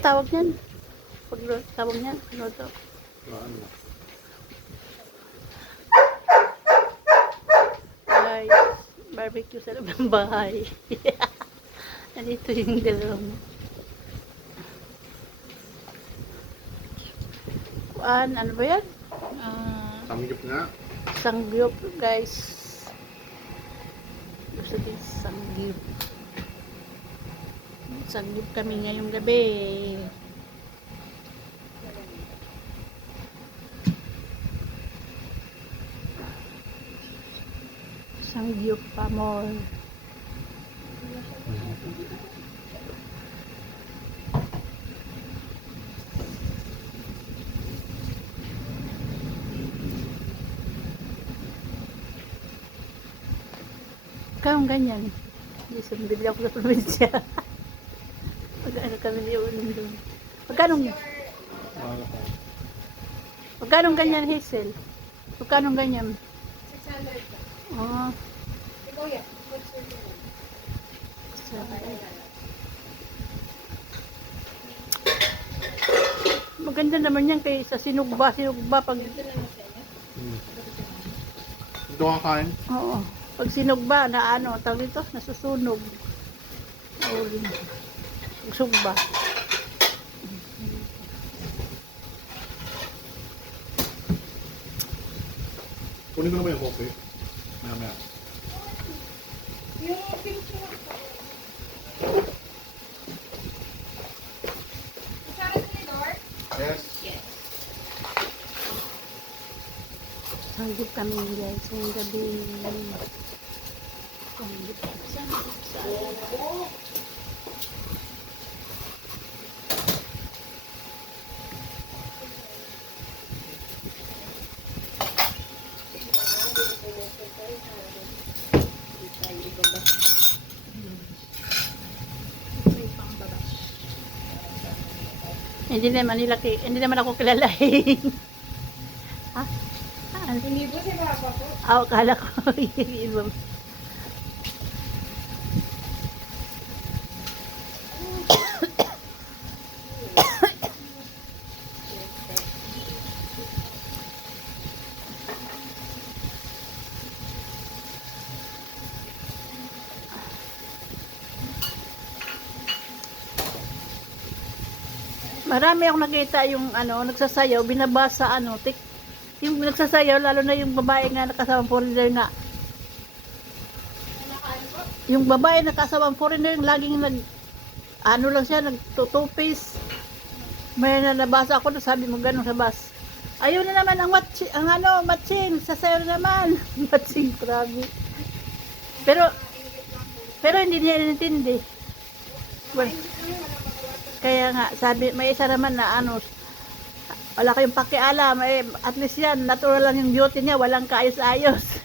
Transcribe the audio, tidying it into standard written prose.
Anong tawag niyan? Pag tawag niyan, ano to? Ano? Guys, barbecue sa loob ng bahay. Nandito yung dalawang. Ano ba yan? Samgyup nga. Sangyup, guys. Gusto din sangyup. Sangyup kami ngayong gabi. Sangyup pa more. Kung ganyan. Bili ako sa probinsya. Magkano kami ni ulam doon? Magkano ganyan, Hazel? Magkano ganyan? 600 lang. Oh, Ikaw yan. What's your name? maganda naman yan kay sa sinugba pag Ito lang sa inyo. Ito ang kain. oo, pag sinugba na ano, tawag ito, nasusunog. Uling. Pag sugba. Kunin ko naman yung coffee. Maya. Yung picture ko. Kasama sa ni Dor? Yes. Yes. Sanggip kami guys, ngayong gabi. Sanggip. Hindi naman ako kilalain. Ha? Hindi po si Papa po. Kala ko yung iba. Marami akong nakita yung nagsasayaw, binabasa yung nagsasayaw, lalo na yung babae nga nakasamang foreigner nga. Yung babae nakasamang foreigner, laging lang siya, nagtutupis. May nabasa ako, sabi mo ganun sa bus. Ayun na naman matching, sasayaw na naman. Matching, grabe. Pero hindi niya inintindi. Well, kaya nga, sabi, may isa naman na wala kayong pakialam, at least yan, natural lang yung beauty niya, walang kaayos-ayos.